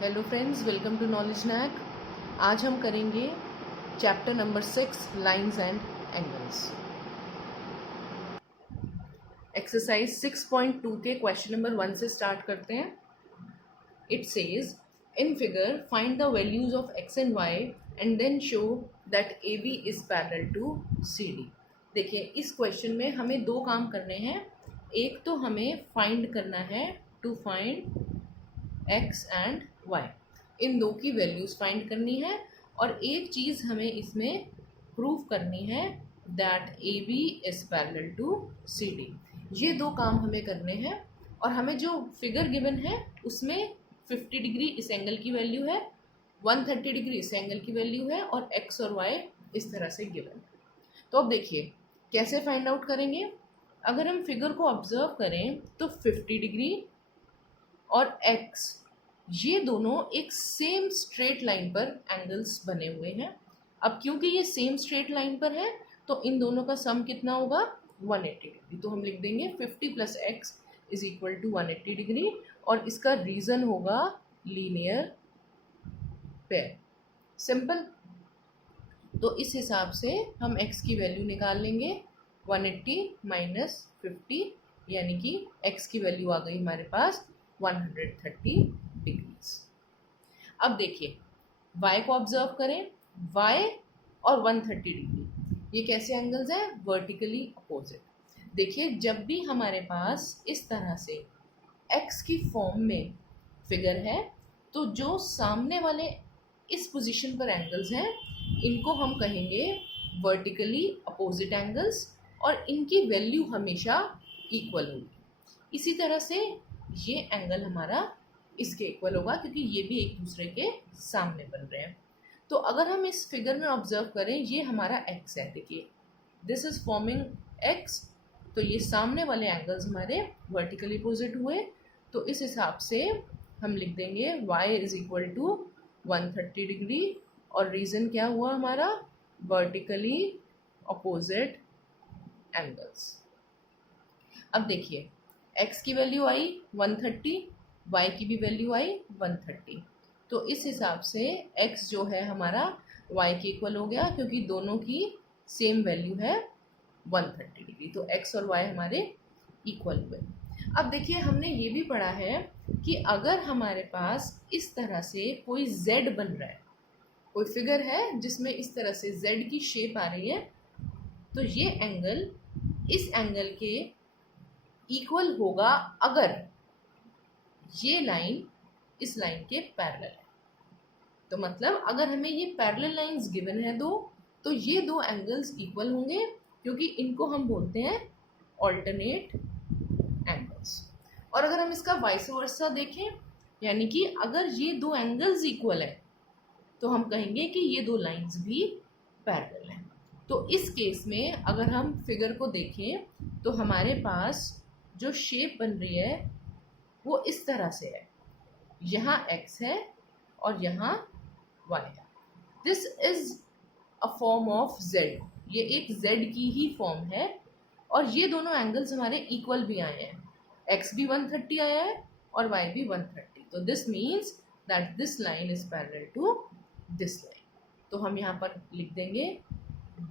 Hello friends, welcome to knowledge knack. आज हम करेंगे chapter number 6 lines and angles. Exercise 6.2 के क्वेश्चन नंबर 1 से स्टार्ट करते हैं। It says in figure find the values of x and y and then show that A B is parallel to C D. देखिए, इस question में हमें दो काम करने हैं। एक तो हमें फाइंड करना है to find x and y, इन दो की वैल्यूज़ फाइंड करनी है, और एक चीज़ हमें इसमें प्रूव करनी है that A B is parallel to C D. ये दो काम हमें करने हैं, और हमें जो फिगर गिवन है उसमें 50 डिग्री इस एंगल की वैल्यू है, 130 डिग्री इस एंगल की वैल्यू है, और x और y इस तरह से गिवन है। तो अब देखिए कैसे फाइंड आउट करेंगे। अगर हम फिगर को ऑब्जर्व करें तो 50 डिग्री और x ये दोनों एक सेम स्ट्रेट लाइन पर एंगल्स बने हुए हैं। अब क्योंकि ये सेम स्ट्रेट लाइन पर है तो इन दोनों का सम कितना होगा, 180 डिग्री। तो हम लिख देंगे 50 plus x is equal to 180 degree, और इसका रीज़न होगा लीनियर पेयर। सिंपल। तो इस हिसाब से हम x की वैल्यू निकाल लेंगे, 180 माइनस 50, यानी कि x की वैल्यू आ गई हमारे पास 130 डिग्रीज। अब देखिए y को ऑब्जर्व करें, y और 130 डिग्री ये कैसे एंगल्स हैं, वर्टिकली अपोजिट। देखिए जब भी हमारे पास इस तरह से x की फॉर्म में फिगर है तो जो सामने वाले इस पोजीशन पर एंगल्स हैं इनको हम कहेंगे वर्टिकली अपोजिट एंगल्स, और इनकी वैल्यू हमेशा इक्वल होगी। इसी तरह से ये एंगल हमारा इसके इक्वल होगा क्योंकि ये भी एक दूसरे के सामने बन रहे हैं। तो अगर हम इस फिगर में ऑब्जर्व करें, ये हमारा x है, देखिए दिस इज फॉर्मिंग x, तो ये सामने वाले एंगल्स हमारे वर्टिकली अपोजिट हुए। तो इस हिसाब से हम लिख देंगे y is equal to 130 degree, और रीज़न क्या हुआ हमारा, वर्टिकली अपोजिट एंगल्स। अब देखिए x की वैल्यू आई 130, y की भी वैल्यू आई 130, तो इस हिसाब से x जो है हमारा y के इक्वल हो गया क्योंकि दोनों की सेम वैल्यू है 130 डिग्री। तो x और y हमारे इक्वल हुए। अब देखिए हमने ये भी पढ़ा है कि अगर हमारे पास इस तरह से कोई z बन रहा है, कोई फिगर है जिसमें इस तरह से z की शेप आ रही है, तो ये एंगल इस एंगल के इक्वल होगा अगर ये लाइन इस लाइन के पैरेलल है। तो मतलब अगर हमें ये पैरेलल लाइंस गिवन है दो, तो ये दो एंगल्स इक्वल होंगे क्योंकि इनको हम बोलते हैं ऑल्टरनेट एंगल्स। और अगर हम इसका वाइस वर्सा देखें, यानी कि अगर ये दो एंगल्स इक्वल है तो हम कहेंगे कि ये दो लाइंस भी पैरेलल हैं। तो इस केस में अगर हम फिगर को देखें तो हमारे पास जो शेप बन रही है वो इस तरह से है, यहाँ x है और यहाँ y है। This is a form of z, ये एक z की ही फॉर्म है, और ये दोनों एंगल्स हमारे इक्वल भी आए हैं, x भी 130 आया है और y भी 130। तो this means that this line is parallel to this line. तो हम यहाँ पर लिख देंगे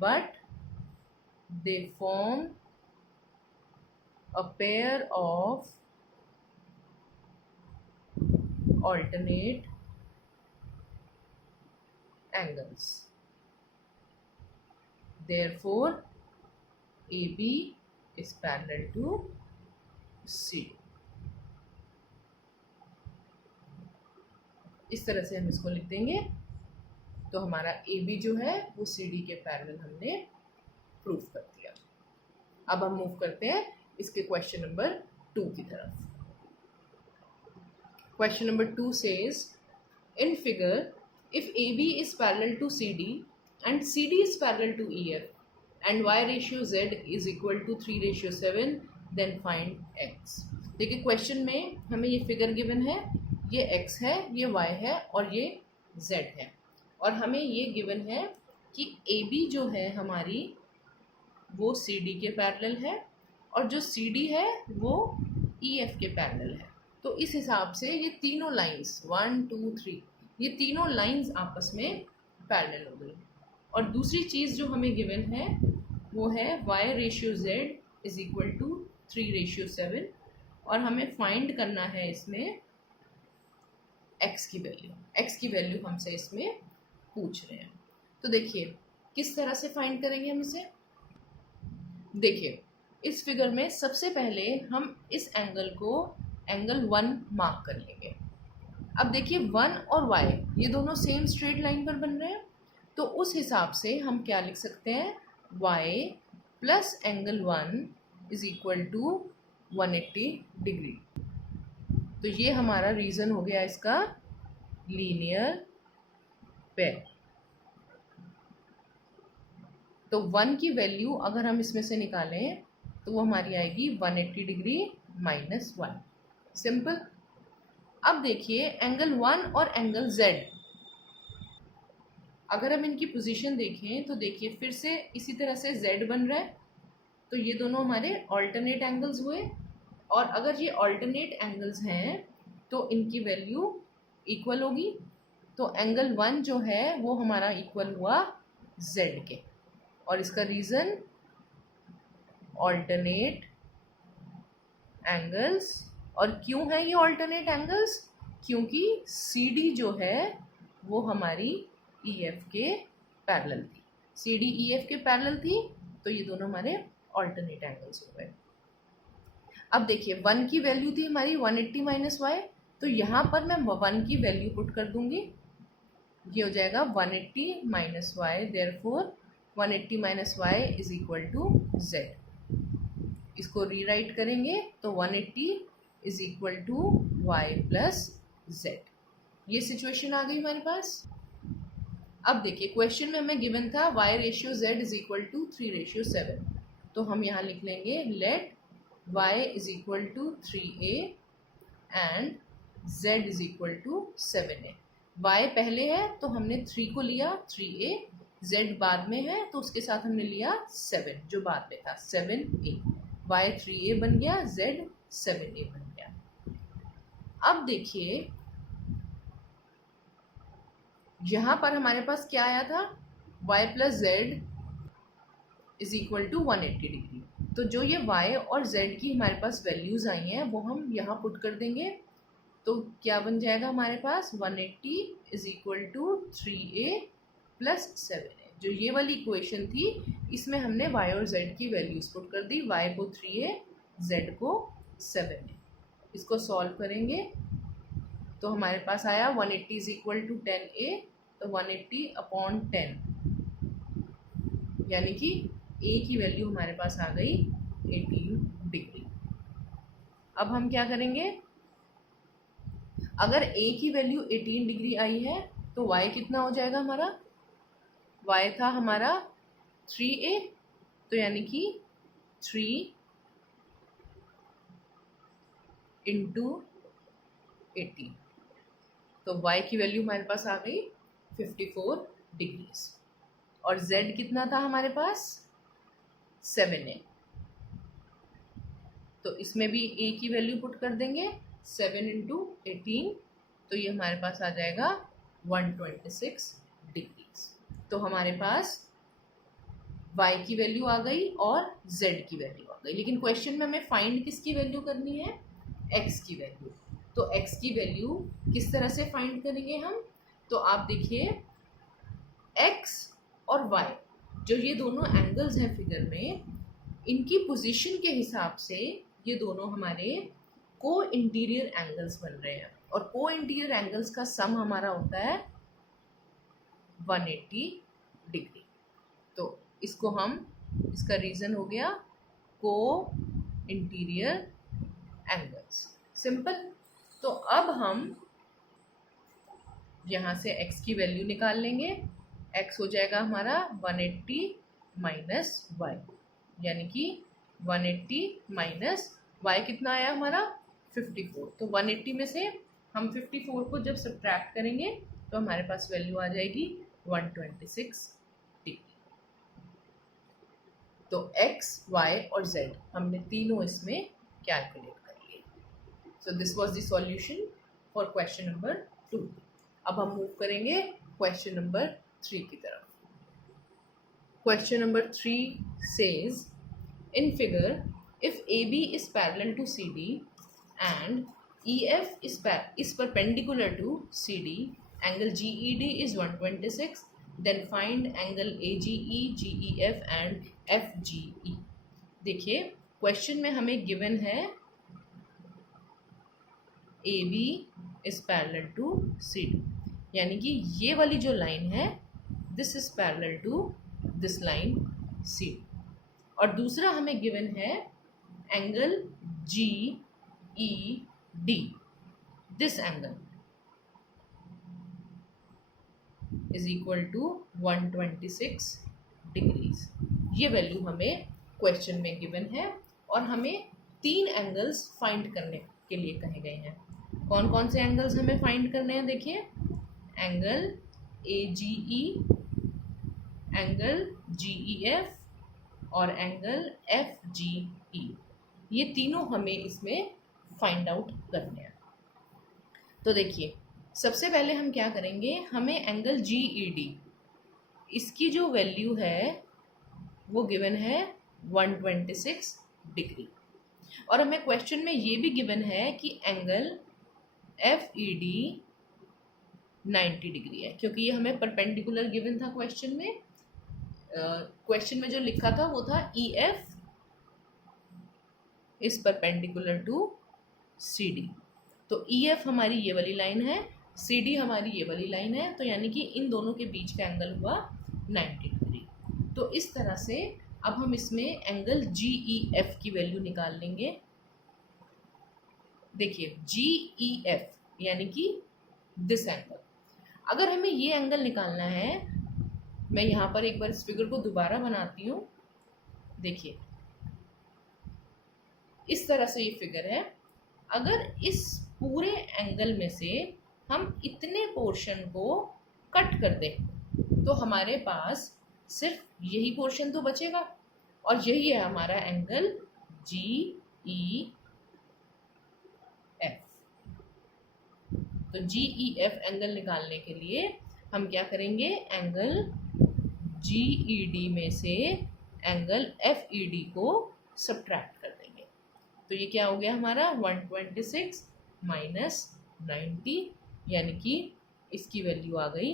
but they form a pair of alternate angles. Therefore, AB is parallel to CD. इस तरह से हम इसको लिख देंगे। तो हमारा AB जो है वो CD के पैरेलल हमने प्रूव कर दिया। अब हम मूव करते हैं इसके क्वेश्चन नंबर 2 की तरफ। Question number 2 says in figure if AB is parallel to CD and CD is parallel to EF and Y ratio Z is equal to 3:7 then find X। देखिए क्वेश्चन में हमें ये figure given है, ये X है, ये Y है और ये Z है, और हमें ये गिवन है कि AB जो है हमारी वो CD के पैरेलल है और जो CD है वो EF के पैरेलल है। तो इस हिसाब से ये तीनों लाइंस 1 2 3 ये तीनों लाइंस आपस में पैरेलल हो गई। और दूसरी चीज़ जो हमें गिवन है वो है y/z इज इक्वल टू 3/7 और हमें फाइंड करना है इसमें x की वैल्यू हमसे इसमें पूछ रहे हैं। तो देखिए किस तरह से फाइंड करेंगे हम इसे। देखिए इस फिगर में सबसे पहले हम इस एंगल को एंगल 1 मार्क कर लेंगे। अब देखिए 1 और y ये दोनों सेम स्ट्रेट लाइन पर बन रहे हैं, तो उस हिसाब से हम क्या लिख सकते हैं, y plus angle 1 is equal to 180 degree. तो ये हमारा रीज़न हो गया इसका लीनियर पेयर। तो 1 की वैल्यू अगर हम इसमें से निकालें तो वो हमारी आएगी 180 डिग्री माइनस 1। सिंपल। अब देखिए एंगल 1 और एंगल z, अगर हम इनकी पोजीशन देखें तो देखिए फिर से इसी तरह से z बन रहा है, तो ये दोनों हमारे ऑल्टरनेट एंगल्स हुए। और अगर ये ऑल्टरनेट एंगल्स हैं तो इनकी वैल्यू इक्वल होगी। तो एंगल 1 जो है वो हमारा इक्वल हुआ z के, और इसका रीज़न ऑल्टरनेट एंगल्स। और क्यों है ये ऑल्टरनेट एंगल्स, क्योंकि CD जो है वो हमारी EF के पैरेलल थी। CD EF के पैरेलल थी, तो ये दोनों हमारे ऑल्टरनेट एंगल्स हो गए। अब देखिए 1 की वैल्यू थी हमारी 180 माइनस वाई, तो यहाँ पर मैं 1 की वैल्यू पुट कर दूंगी। ये हो जाएगा 180 minus y, therefore 180 minus y is equal to z। इसको रीराइट करेंगे तो 180 is equal to y plus z। ये सिचुएशन आ गई हमारे पास। अब देखिए क्वेश्चन में हमें गिवन था y/z इज इक्वल टू 3/7, तो हम यहाँ लिख लेंगे let y is equal to 3a and z is equal to 7a। y पहले है तो हमने 3 को लिया 3a, z बाद में है तो उसके साथ हमने लिया 7 जो बाद में था 7a। y 3a बन गया, z 7a बन गया। अब देखिए यहाँ पर हमारे पास क्या आया था, y plus z is equal to 180 degree. तो जो ये y और z की हमारे पास वैल्यूज़ आई हैं वो हम यहाँ पुट कर देंगे। तो क्या बन जाएगा हमारे पास 180 is equal to 3a plus 7a। जो ये वाली इक्वेशन थी इसमें हमने y और z की वैल्यूज़ पुट कर दी, y को 3a, z को 7a। इसको सॉल्व करेंगे तो हमारे पास आया 180 इज इक्वल टू 10a, तो 180 अपॉन 10 यानी कि a की वैल्यू हमारे पास आ गई 18 डिग्री। अब हम क्या करेंगे, अगर a की वैल्यू 18 डिग्री आई है तो y कितना हो जाएगा हमारा, y था हमारा 3a, तो यानी कि 3 इंटू 18, तो y की वैल्यू हमारे पास आ गई 54 डिग्रीज। और z कितना था हमारे पास 7a, तो इसमें भी a की वैल्यू पुट कर देंगे 7 इंटू 18, तो ये हमारे पास आ जाएगा 126 डिग्रीज। तो हमारे पास y की वैल्यू आ गई और z की वैल्यू आ गई, लेकिन क्वेश्चन में हमें फाइंड किसकी वैल्यू करनी है, x की वैल्यू। तो x की वैल्यू किस तरह से फाइंड करेंगे हम, तो आप देखिए x और y जो ये दोनों एंगल्स हैं फिगर में, इनकी पोजीशन के हिसाब से ये दोनों हमारे को इंटीरियर एंगल्स बन रहे हैं, और को इंटीरियर एंगल्स का सम हमारा होता है 180 डिग्री। तो इसको हम, इसका रीज़न हो गया को इंटीरियर एंगल्स। सिंपल। तो अब हम यहाँ से x की वैल्यू निकाल लेंगे। x हो जाएगा हमारा 180 माइनस वाई, यानी कि 180 माइनस y कितना आया हमारा 54। तो 180 में से हम 54 को जब सब्ट्रैक्ट करेंगे तो हमारे पास वैल्यू आ जाएगी 126 डिग्री। तो x, y और z हमने तीनों इसमें कैलकुलेट कर लिए। So this was the solution for question number 2. अब हम मूव करेंगे क्वेश्चन नंबर 3 की तरफ. Question number 3 says in figure if AB is parallel to CD and EF is perpendicular to CD, angle GED is 126, then find angle AGE, GEF and FGE. देखिए question में हमें given है AB is parallel to CD, यानी कि ये वाली जो line है this is parallel to this line CD, और दूसरा हमें गिवन है angle GED. This angle is equal to 126 degrees. ये वैल्यू हमें क्वेश्चन में गिवन है और हमें 3 एंगल्स फाइंड करने के लिए कहे गए हैं. कौन कौन से एंगल्स हमें फाइंड करने हैं? देखिए एंगल AGE, एंगल GEF और एंगल FGE. ये तीनों हमें इसमें फाइंड आउट करने हैं. तो देखिए सबसे पहले हम क्या करेंगे, हमें एंगल GED इसकी जो वैल्यू है वो गिवन है 126 डिग्री, और हमें क्वेश्चन में ये भी गिवन है कि एंगल FED 90 डिग्री है, क्योंकि ये हमें परपेंडिकुलर गिवन था क्वेश्चन में. क्वेश्चन में जो लिखा था वो था EF is perpendicular to CD. तो EF हमारी ये वाली लाइन है, CD हमारी ये वाली लाइन है, तो यानी कि इन दोनों के बीच का एंगल हुआ 90 डिग्री. तो इस तरह से अब हम इसमें एंगल GEF की वैल्यू निकाल लेंगे. देखिए GEF यानी कि दिस एंगल. अगर हमें ये एंगल निकालना है, मैं यहाँ पर एक बार इस फिगर को दोबारा बनाती हूँ. देखिए इस तरह से ये फिगर है. अगर इस पूरे एंगल में से हम इतने पोर्शन को कट कर दें तो हमारे पास सिर्फ यही पोर्शन तो बचेगा, और यही है हमारा एंगल GEF. तो GEF एंगल निकालने के लिए हम क्या करेंगे, एंगल GED में से एंगल FED को सब्ट्रैक्ट कर देंगे. तो ये क्या हो गया हमारा 126 माइनस 90, यानी कि इसकी वैल्यू आ गई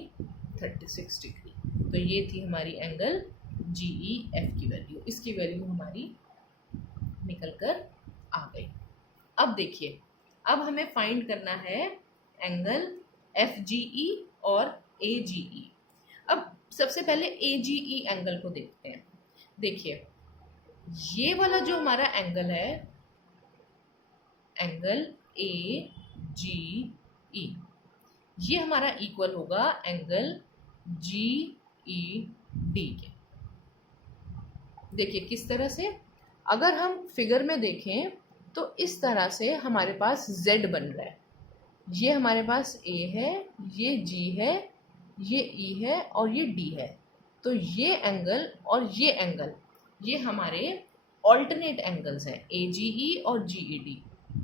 36 डिग्री. तो ये थी हमारी एंगल GEF की वैल्यू. इसकी वैल्यू हमारी निकल कर आ गई. अब देखिए अब हमें फाइंड करना है एंगल FGE और AGE. अब सबसे पहले AGE एंगल को देखते हैं. देखिए ये वाला जो हमारा एंगल है एंगल AGE, ये हमारा इक्वल होगा एंगल GED के. देखिए किस तरह से, अगर हम फिगर में देखें तो इस तरह से हमारे पास Z बन रहा है. ये हमारे पास A है, ये G है, ये E है और ये D है. तो ये एंगल और ये एंगल ये हमारे ऑल्टरनेट एंगल्स हैं, AGE और GED.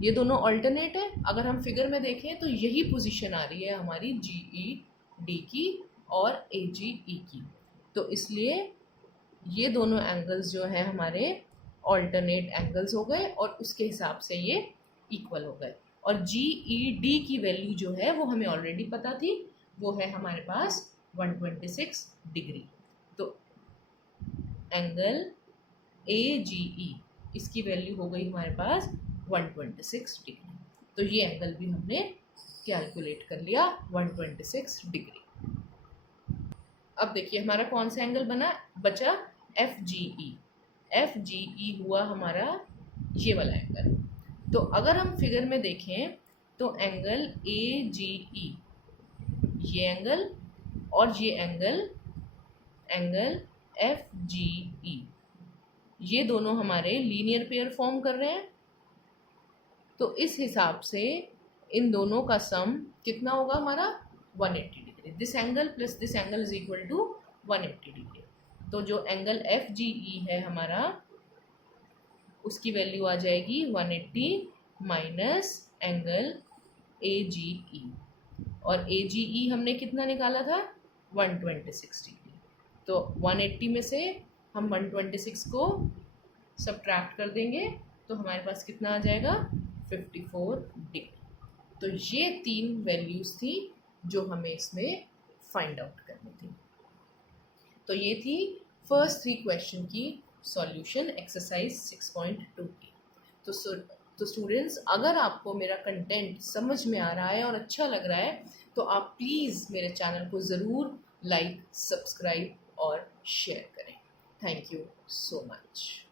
ये दोनों ऑल्टरनेट है. अगर हम फिगर में देखें तो यही पोजीशन आ रही है हमारी GED की और AGE की. तो इसलिए ये दोनों एंगल्स जो है हमारे ऑल्टरनेट एंगल्स हो गए और उसके हिसाब से ये इक्वल हो गए. और GED की वैल्यू जो है वो हमें ऑलरेडी पता थी, वो है हमारे पास 126 डिग्री. तो एंगल AGE इसकी वैल्यू हो गई हमारे पास 126 डिग्री. तो ये एंगल भी हमने कैलकुलेट कर लिया 126 डिग्री. अब देखिए हमारा कौन सा एंगल बचा, FGE. FGE हुआ हमारा ये वाला एंगल. तो अगर हम फिगर में देखें तो एंगल AGE ये एंगल और ये एंगल FGE ये दोनों हमारे लीनियर पेयर फॉर्म कर रहे हैं. तो इस हिसाब से इन दोनों का सम कितना होगा हमारा 180 degree. This angle plus this angle is equal to 180 degree. तो जो एंगल FGE है हमारा उसकी वैल्यू आ जाएगी 180 माइनस एंगल AGE, और AGE हमने कितना निकाला था 126 डिग्री। तो 180 में से हम 126 को सब्ट्रैक्ट कर देंगे तो हमारे पास कितना आ जाएगा 54 डिग्री। तो ये 3 वैल्यूज़ थी जो हमें इसमें फाइंड आउट करनी थी। तो ये थी फर्स्ट 3 क्वेश्चन की सॉल्यूशन एक्सरसाइज 6.2 की। तो स्टूडेंट्स, अगर आपको मेरा कंटेंट समझ में आ रहा है और अच्छा लग रहा है तो आप प्लीज़ मेरे चैनल को ज़रूर लाइक, सब्सक्राइब और शेयर करें। Thank you so much.